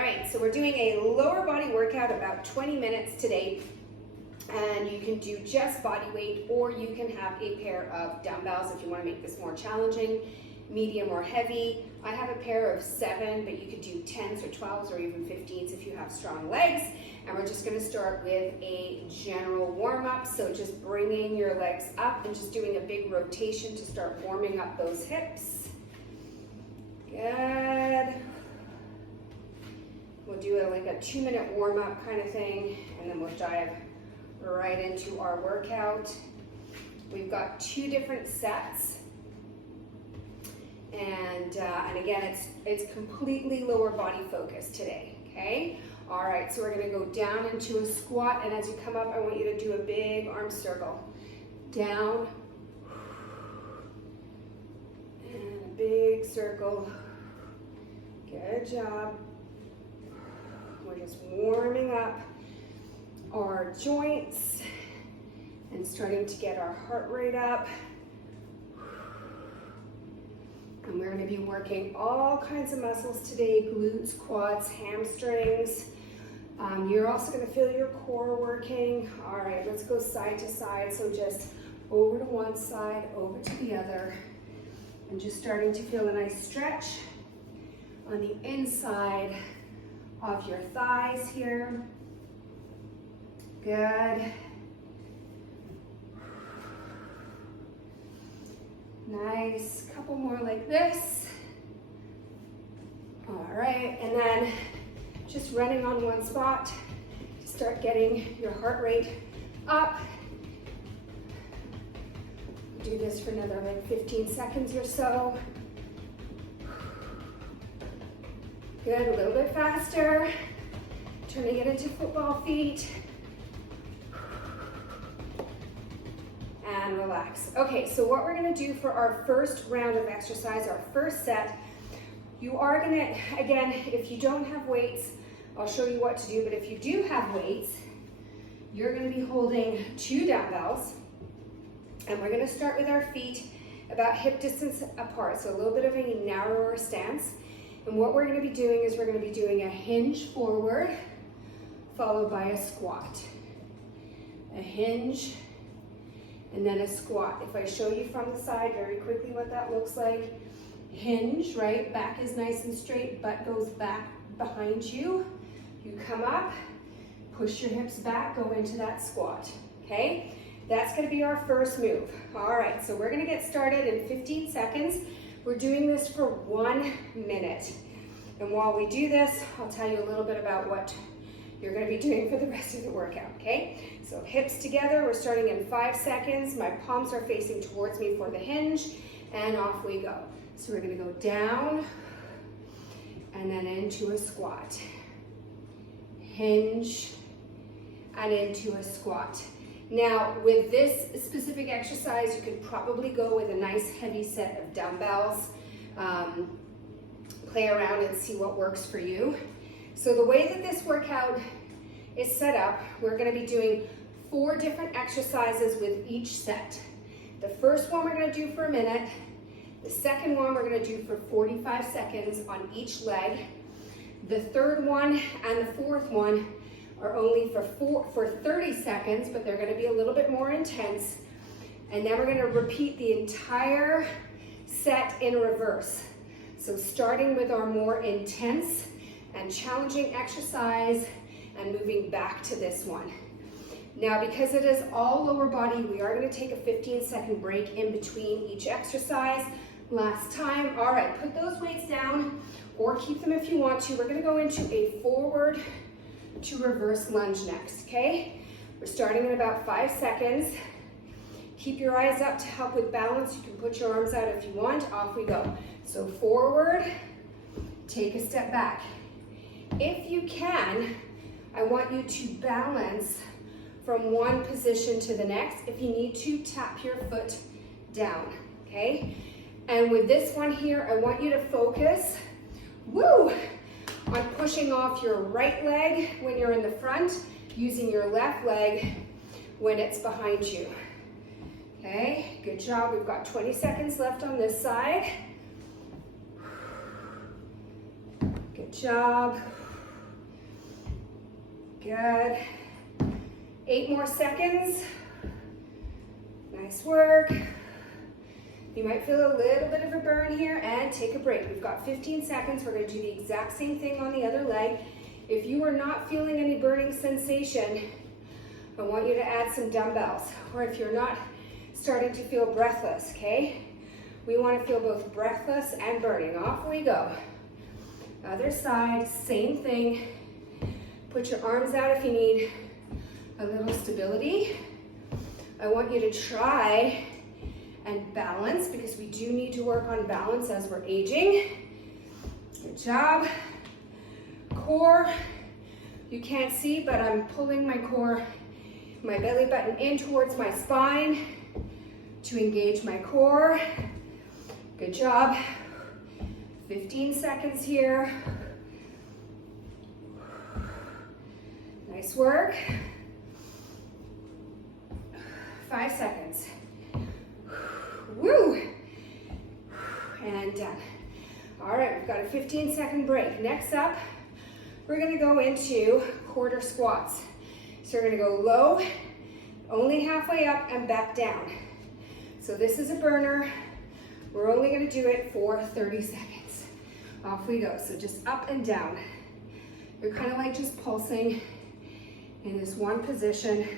right, so we're doing a lower body workout, about 20 minutes today. And you can do just body weight, or you can have a pair of dumbbells if you want to make this more challenging, medium or heavy. I have a pair of 7, but you could do 10s or 12s or even 15s if you have strong legs. And we're just going to start with a general warm-up. So just bringing your legs up and just doing a big rotation to start warming up those hips. Good. We'll do like a 2-minute warm-up kind of thing, and then we'll dive right into our workout. We've got 2 different sets, and again, it's completely lower body focused today. Okay. All right. So we're going to go down into a squat, and as you come up, I want you to do a big arm circle. Down and a big circle. Good job. We're just warming up our joints and starting to get our heart rate up. And we're going to be working all kinds of muscles today: glutes, quads, hamstrings. You're also going to feel your core working. All right, let's go side to side. So just over to one side, over to the other, and just starting to feel a nice stretch on the inside of your thighs here. Good. Nice. Couple more like this. All right, and then just running on one spot to start getting your heart rate up. Do this for another like 15 seconds or so. Good, a little bit faster. Turning it into football feet. And relax. Okay, so what we're gonna do for our first round of exercise, our first set, you are gonna, again, if you don't have weights, I'll show you what to do, but if you do have weights, you're gonna be holding 2 dumbbells, and we're gonna start with our feet about hip distance apart, so a little bit of a narrower stance. And what we're gonna be doing is we're gonna be doing a hinge forward, followed by a squat. A hinge, and then a squat. If I show you from the side very quickly what that looks like, hinge, right? Back is nice and straight, butt goes back behind you. You come up, push your hips back, go into that squat, okay? That's gonna be our first move. All right, so we're gonna get started in 15 seconds. We're doing this for 1 minute. And while we do this, I'll tell you a little bit about what you're gonna be doing for the rest of the workout, okay? So hips together, we're starting in 5 seconds. My palms are facing towards me for the hinge, and off we go. So we're gonna go down, and then into a squat. Hinge, and into a squat. Now, with this specific exercise, you could probably go with a nice heavy set of dumbbells. Play around and see what works for you. So the way that this workout is set up, we're gonna be doing 4 different exercises with each set. The first one we're gonna do for a minute. The second one we're gonna do for 45 seconds on each leg. The third one and the fourth one are only for 30 seconds, but they're gonna be a little bit more intense. And then we're gonna repeat the entire set in reverse. So starting with our more intense and challenging exercise and moving back to this one. Now, because it is all lower body, we are gonna take a 15-second break in between each exercise. Last time. All right, put those weights down or keep them if you want to. We're gonna go into a forward to reverse lunge next, okay? We're starting in about 5 seconds. Keep your eyes up to help with balance. You can put your arms out if you want. Off we go. So forward, take a step back. If you can, I want you to balance from one position to the next. If you need to, tap your foot down, okay? And with this one here, I want you to focus, on pushing off your right leg when you're in the front, using your left leg when it's behind you. Okay, good job. We've got 20 seconds left on this side. Good job. Good. 8 more seconds. Nice work. You might feel a little bit of a burn here, and take a break. We've got 15 seconds. We're going to do the exact same thing on the other leg. If you are not feeling any burning sensation, I want you to add some dumbbells. Or if you're not starting to feel breathless, okay? We want to feel both breathless and burning. Off we go. Other side, same thing. Put your arms out if you need a little stability. I want you to try and balance, because we do need to work on balance as we're aging. Good job. Core, you can't see, but I'm pulling my core, my belly button in towards my spine to engage my core. Good job. 15 seconds here. Nice work. 5 seconds. Woo! And done. All right, we've got a 15-second break. Next up, we're gonna go into quarter squats. So we're gonna go low, only halfway up and back down. So this is a burner. We're only gonna do it for 30 seconds. Off we go. So just up and down. You're kind of like just pulsing in this one position.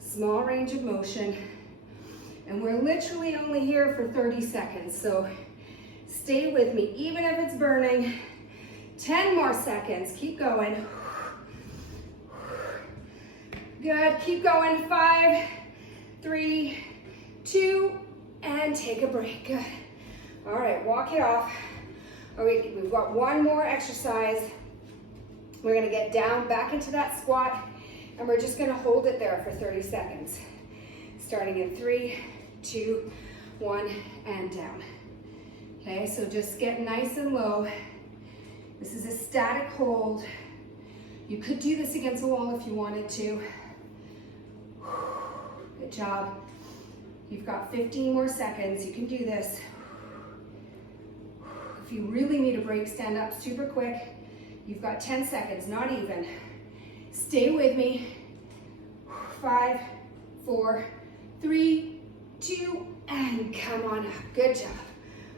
Small range of motion. And we're literally only here for 30 seconds. So stay with me, even if it's burning. 10 more seconds. Keep going. Good. Keep going. 5, 3, 2, and take a break. Good. All right, walk it off. All right, we've got one more exercise. We're gonna get down back into that squat, and we're just gonna hold it there for 30 seconds. Starting in 3, 2, 1, and down. Okay, so just get nice and low. This is a static hold. You could do this against a wall if you wanted to. Good job. You've got 15 more seconds. You can do this. If you really need a break, stand up super quick. You've got 10 seconds, not even. Stay with me. 5, 4, 3, 2, and come on up. Good job.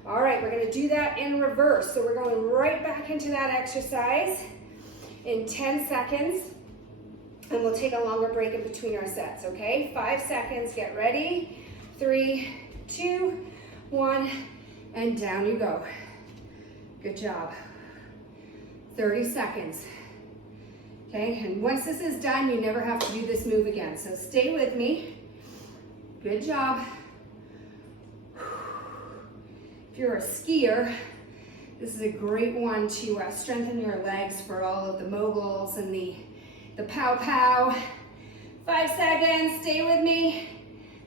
All right, we're gonna do that in reverse. So we're going right back into that exercise in 10 seconds, and we'll take a longer break in between our sets, okay? 5 seconds, get ready. 3, 2, 1, and down you go. Good job. 30 seconds. Okay, and once this is done, you never have to do this move again. So stay with me. Good job. If you're a skier, this is a great one to strengthen your legs for all of the moguls and the pow-pow. 5 seconds, stay with me.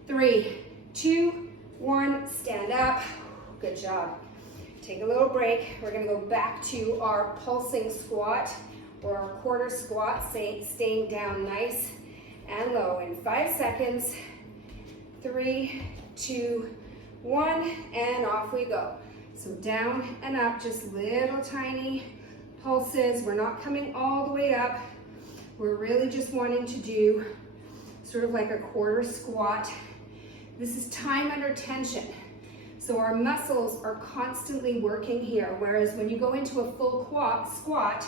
3, 2, 1, stand up. Good job. Take a little break. We're gonna go back to our pulsing squat or our quarter squat, staying down nice and low in 5 seconds. 3, 2, 1, and off we go. So down and up, just little tiny pulses. We're not coming all the way up. We're really just wanting to do sort of like a quarter squat. This is time under tension. So our muscles are constantly working here, whereas when you go into a full squat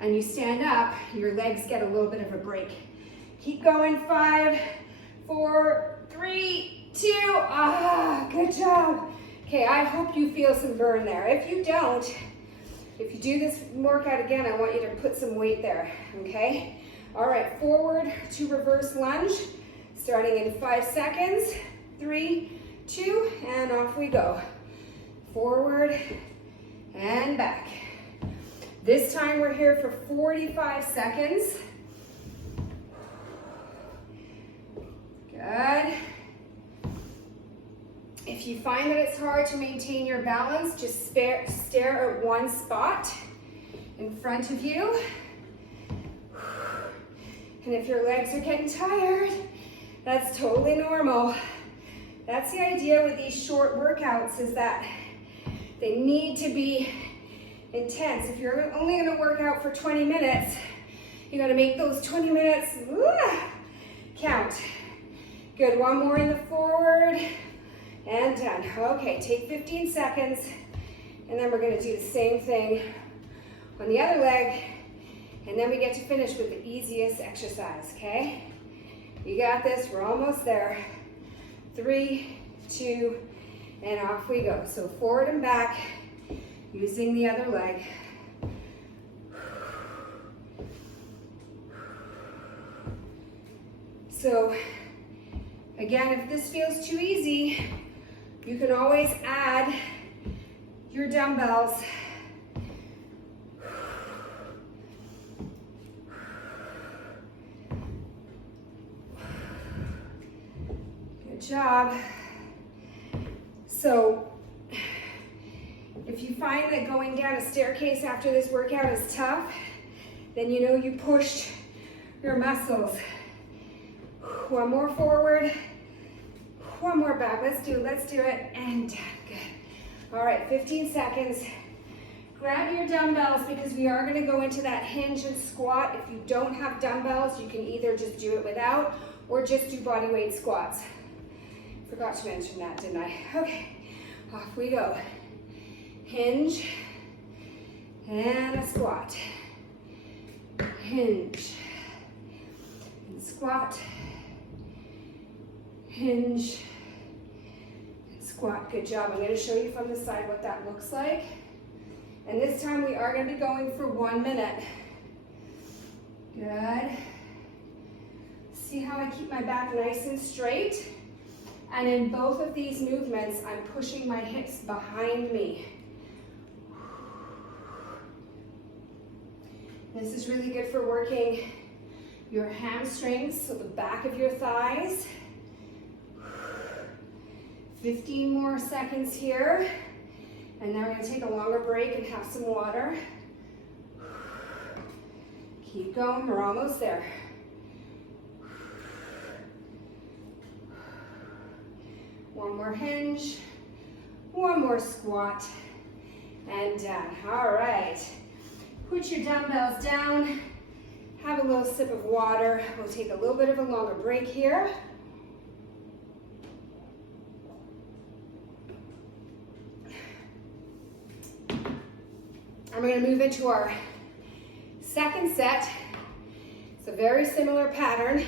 and you stand up, your legs get a little bit of a break. Keep going. 5, 4, 3, 2, good job. Okay, I hope you feel some burn there. If you don't, if you do this workout again, I want you to put some weight there, okay? All right, forward to reverse lunge, starting in 5 seconds. 3, 2, and off we go. Forward and back. This time we're here for 45 seconds. Good. If you find that it's hard to maintain your balance, just stare at one spot in front of you. And if your legs are getting tired, that's totally normal. That's the idea with these short workouts, is that they need to be intense. If you're only gonna work out for 20 minutes, you gotta make those 20 minutes count. Good, one more in the forward, and done. Okay, take 15 seconds, and then we're gonna do the same thing on the other leg, and then we get to finish with the easiest exercise, okay? You got this, we're almost there. 3, 2, and off we go. So forward and back, using the other leg. So again, if this feels too easy, you can always add your dumbbells. Good job. So if you find that going down a staircase after this workout is tough, then you know you pushed your muscles. One more forward, one more back. Let's do it, and done. Good. All right, 15 seconds. Grab your dumbbells because we are gonna go into that hinge and squat. If you don't have dumbbells, you can either just do it without or just do body weight squats. Forgot to mention that, didn't I? Okay, off we go. Hinge and a squat. Hinge and squat. Hinge and squat. Good job. I'm going to show you from the side what that looks like. And this time we are going to be going for 1 minute. Good. See how I keep my back nice and straight? And in both of these movements, I'm pushing my hips behind me. This is really good for working your hamstrings, so the back of your thighs. 15 more seconds here, and then we're going to take a longer break and have some water. Keep going, we're almost there. One more hinge, one more squat, and done. All right, put your dumbbells down, have a little sip of water. We'll take a little bit of a longer break here. And we're going to move into our second set. It's a very similar pattern,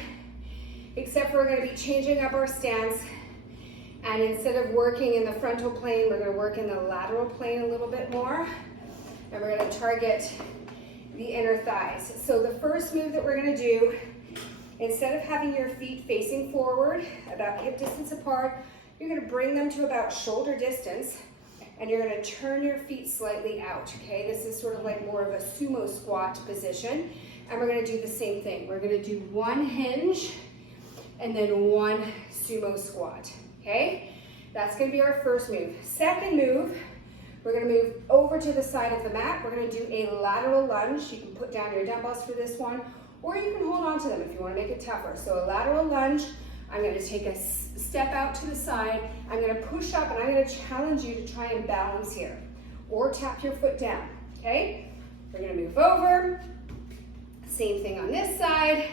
except we're going to be changing up our stance. And instead of working in the frontal plane, we're going to work in the lateral plane a little bit more. And we're going to target the inner thighs. So the first move that we're going to do, instead of having your feet facing forward, about hip distance apart, you're going to bring them to about shoulder distance. And you're going to turn your feet slightly out, okay? This is sort of like more of a sumo squat position. And we're going to do the same thing. We're going to do one hinge and then one sumo squat, okay? That's going to be our first move. Second move, we're going to move over to the side of the mat. We're going to do a lateral lunge. You can put down your dumbbells for this one, or you can hold on to them if you want to make it tougher. So a lateral lunge. I'm going to take a step out to the side. I'm going to push up, and I'm going to challenge you to try and balance here, or tap your foot down, okay? We're going to move over. Same thing on this side.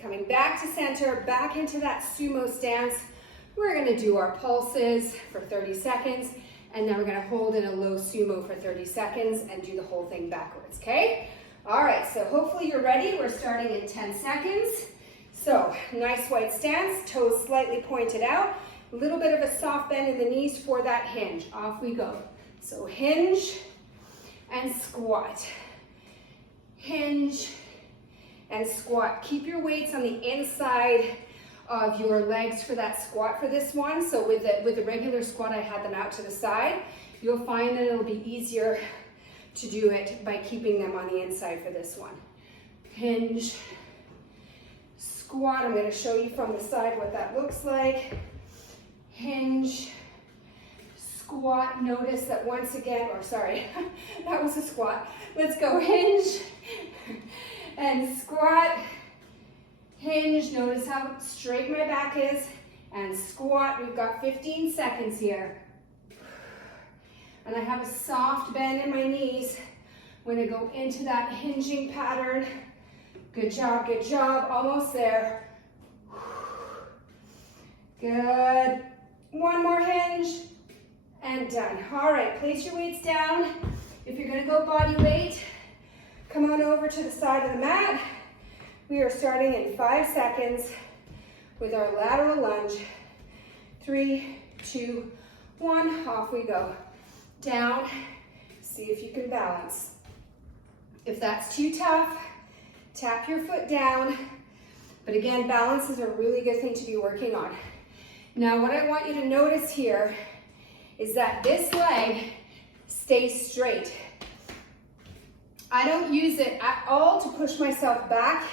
Coming back to center, back into that sumo stance. We're going to do our pulses for 30 seconds, and then we're going to hold in a low sumo for 30 seconds and do the whole thing backwards, okay? All right, so hopefully you're ready. We're starting in 10 seconds. So, nice wide stance, toes slightly pointed out, a little bit of a soft bend in the knees for that hinge. Off we go. So hinge and squat. Hinge and squat. Keep your weights on the inside of your legs for that squat for this one. So with the regular squat, I had them out to the side. You'll find that it'll be easier to do it by keeping them on the inside for this one. Hinge, squat. I'm going to show you from the side what that looks like. Hinge, squat. Notice that once again, or sorry, that was a squat. Let's go hinge and squat. Hinge. Notice how straight my back is. And squat. We've got 15 seconds here. And I have a soft bend in my knees when I go into that hinging pattern. Good job, good job. Almost there. Good. One more hinge and done. All right, place your weights down. If you're gonna go body weight, come on over to the side of the mat. We are starting in 5 seconds with our lateral lunge. 3, 2, 1, off we go. Down, see if you can balance. If that's too tough, tap your foot down. But again, balance is a really good thing to be working on. Now, what I want you to notice here is that this leg stays straight. I don't use it at all to push myself back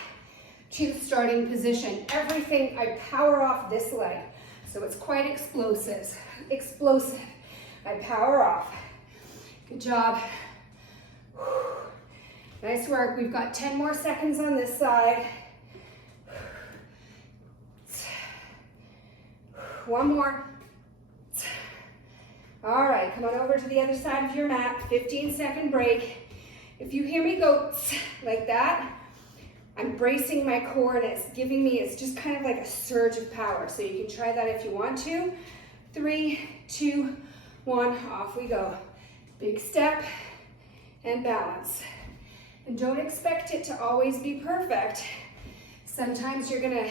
to the starting position. Everything, I power off this leg. So it's quite explosive. I power off. Good job. Nice work. We've got 10 more seconds on this side. One more. All right, come on over to the other side of your mat. 15-second break. If you hear me go like that, I'm bracing my core and it's giving me, it's just kind of like a surge of power. So you can try that if you want to. 3, 2, 1, off we go. Big step and balance. And don't expect it to always be perfect. Sometimes you're gonna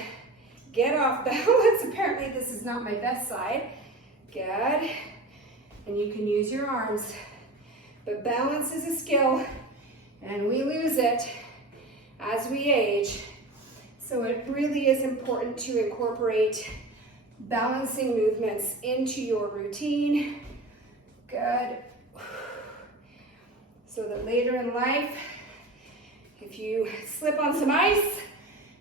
get off balance. Apparently this is not my best side. Good. And you can use your arms. But balance is a skill and we lose it as we age. So it really is important to incorporate balancing movements into your routine. Good. So that later in life, if you slip on some ice,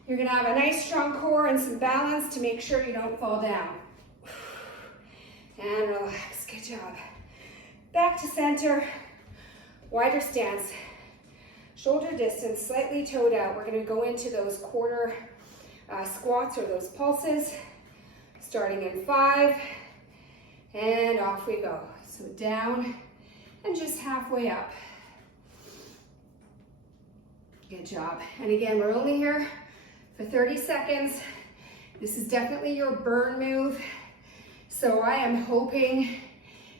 you're gonna have a nice strong core and some balance to make sure you don't fall down. And relax, good job. Back to center, wider stance. Shoulder distance, slightly toed out. We're gonna go into those quarter squats or those pulses, starting in 5, and off we go. So down and just halfway up. Good job. And again, we're only here for 30 seconds. This is definitely your burn move. So I am hoping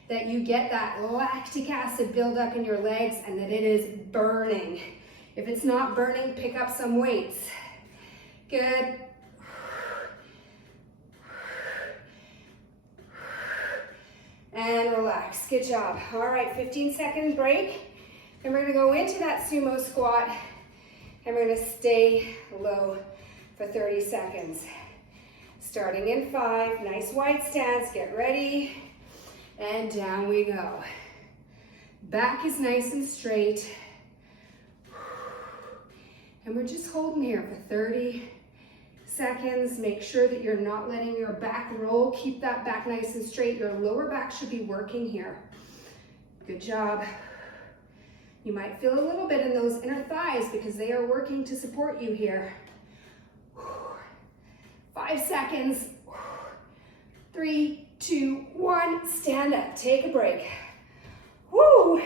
that you get that lactic acid buildup in your legs and that it is burning. If it's not burning, pick up some weights. Good. And relax, good job. All right, 15-second break. And we're gonna go into that sumo squat and we're gonna stay low for 30 seconds. Starting in 5, nice wide stance, get ready. And down we go. Back is nice and straight. And we're just holding here for 30 seconds. Make sure that you're not letting your back roll. Keep that back nice and straight. Your lower back should be working here. Good job. You might feel a little bit in those inner thighs because they are working to support you here. 5 seconds. 3, 2, 1, stand up, take a break. Woo!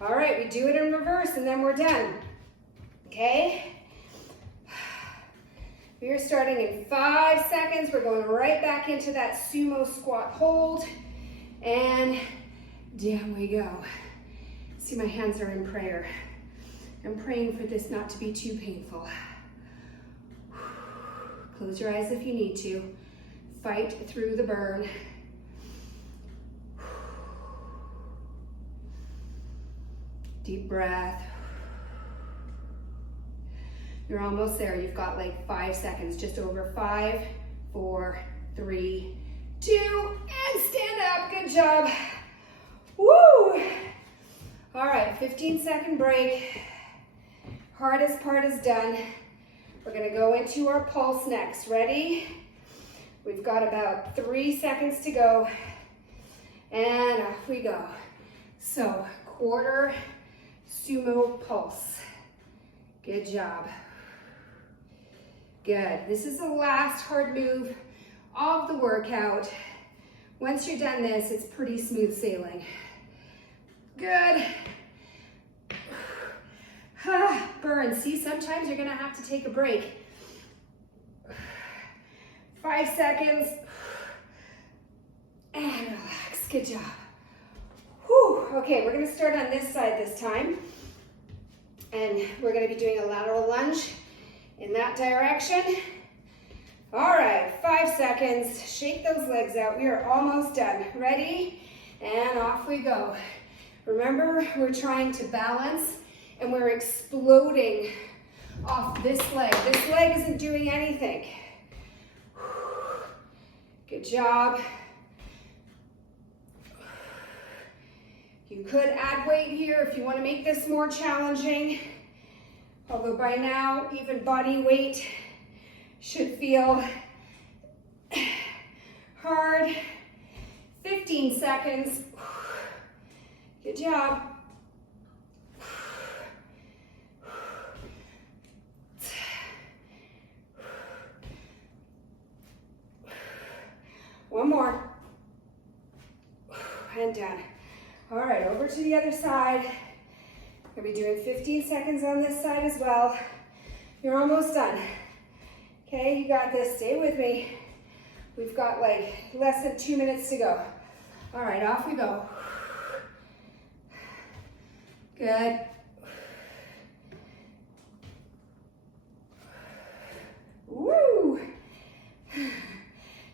All right, we do it in reverse and then we're done. Okay? We are starting in 5 seconds. We're going right back into that sumo squat hold. And down we go. See, my hands are in prayer. I'm praying for this not to be too painful. Close your eyes if you need to. Fight through the burn. Deep breath. You're almost there. You've got like 5 seconds, just over 5, 4, 3, 2, and stand up. Good job. Woo! All right, 15-second break. Hardest part is done. We're gonna go into our pulse next. Ready? We've got about 3 seconds to go. And off we go. So, quarter sumo pulse. Good job. Good. This is the last hard move of the workout. Once you're done this, it's pretty smooth sailing. Good. Burn. See, sometimes you're gonna have to take a break. 5 seconds. And relax. Good job. Whew. Okay, we're gonna start on this side this time. And we're gonna be doing a lateral lunge in that direction. All right, 5 seconds. Shake those legs out. We are almost done. Ready? And off we go. Remember, we're trying to balance and we're exploding off this leg. This leg isn't doing anything. Good job. You could add weight here if you want to make this more challenging. Although by now, even body weight should feel hard. 15 seconds. Good job. One more. And done. All right, over to the other side. We'll be doing 15 seconds on this side as well. You're almost done. Okay, you got this. Stay with me. We've got like less than 2 minutes to go. All right, off we go. Good. Woo!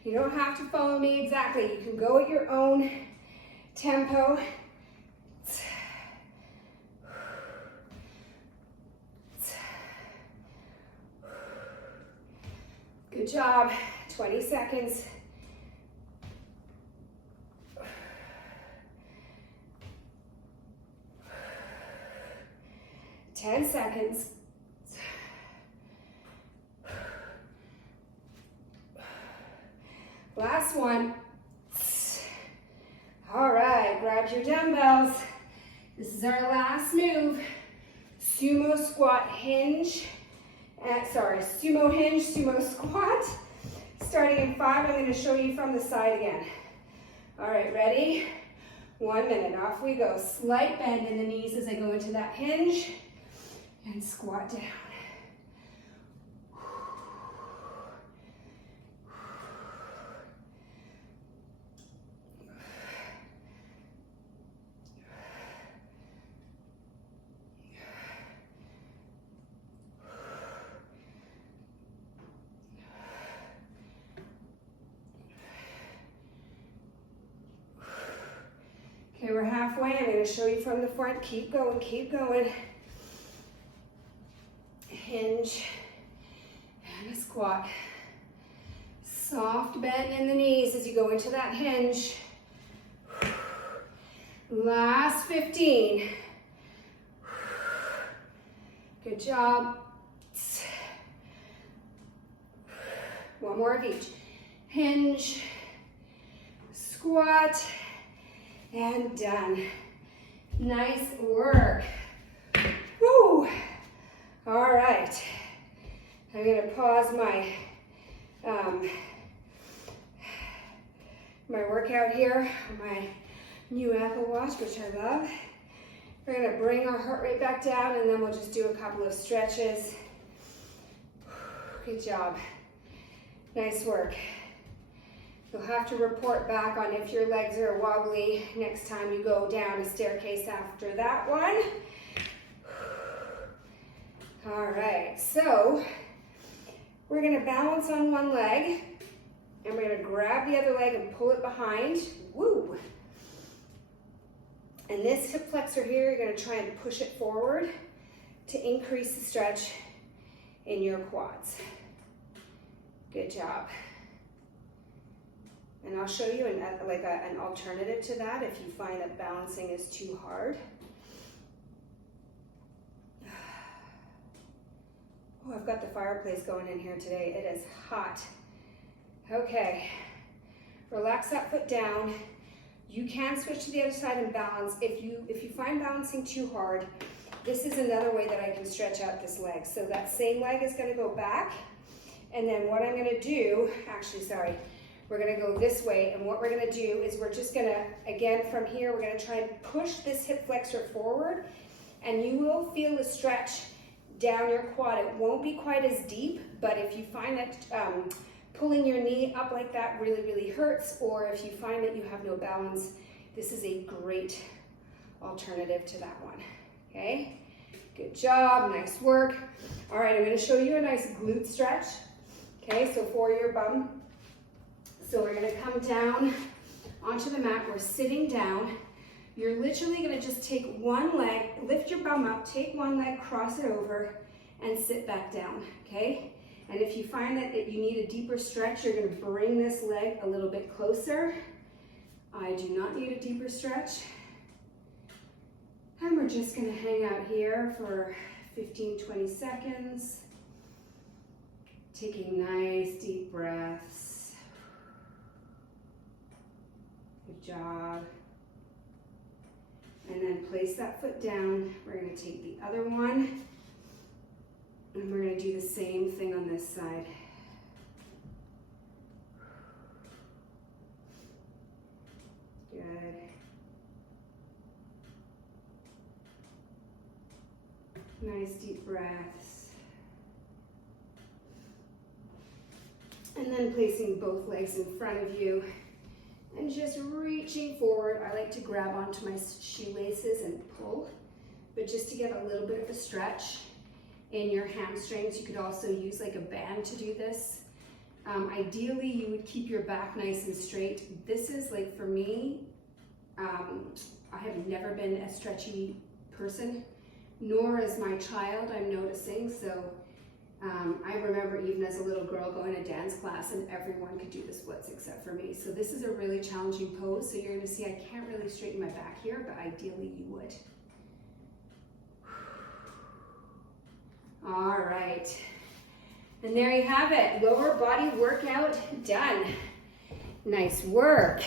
You don't have to follow me exactly. You can go at your own tempo. Good job. 20 seconds. 10 seconds. Last one. All right, grab your dumbbells. This is our last move. Sumo squat hinge. Sumo hinge, sumo squat. Starting in 5, I'm going to show you from the side again. All right, ready? 1 minute, off we go. Slight bend in the knees as I go into that hinge and squat down. Okay, we're halfway. I'm going to show you from the front. Keep going, keep going. Hinge and a squat. Soft bend in the knees as you go into that hinge. Last 15. Good job. One more of each. Hinge, squat, and done. Nice work. Woo! All right. I'm going to pause my my workout here on my new Apple Watch, which I love. We're going to bring our heart rate back down, and then we'll just do a couple of stretches. Good job. Nice work. You'll have to report back on if your legs are wobbly next time you go down a staircase after that one. All right, so we're going to balance on one leg, and we're going to grab the other leg and pull it behind. Woo! And this hip flexor here, you're going to try and push it forward to increase the stretch in your quads. Good job. And I'll show you an alternative to that if you find that balancing is too hard. Oh, I've got the fireplace going in here today. It is hot. Okay, relax that foot down. You can switch to the other side and balance. If you find balancing too hard, this is another way that I can stretch out this leg. So that same leg is going to go back, and then what I'm going to do, we're gonna go this way, and what we're gonna do is we're just gonna, again, from here, we're gonna try and push this hip flexor forward, and you will feel a stretch down your quad. It won't be quite as deep, but if you find that pulling your knee up like that really, really hurts, or if you find that you have no balance, this is a great alternative to that one, okay? Good job, nice work. All right, I'm gonna show you a nice glute stretch, okay? So for your bum, so we're gonna come down onto the mat, we're sitting down. You're literally gonna just take one leg, lift your bum up, take one leg, cross it over, and sit back down, okay? And if you find that you need a deeper stretch, you're gonna bring this leg a little bit closer. I do not need a deeper stretch. And we're just gonna hang out here for 15, 20 seconds. Taking nice deep breaths. Good job. And then place that foot down. We're gonna take the other one, and we're gonna do the same thing on this side. Good. Nice deep breaths. And then placing both legs in front of you and just reaching forward. I like to grab onto my shoelaces and pull, but just to get a little bit of a stretch in your hamstrings. You could also use like a band to do this. Ideally, you would keep your back nice and straight. This is like, for me, I have never been a stretchy person, nor is my child, I'm noticing. So I remember even as a little girl going to dance class and everyone could do the splits except for me. So this is a really challenging pose. So you're gonna see I can't really straighten my back here, but ideally you would. All right. And there you have it, lower body workout done. Nice work.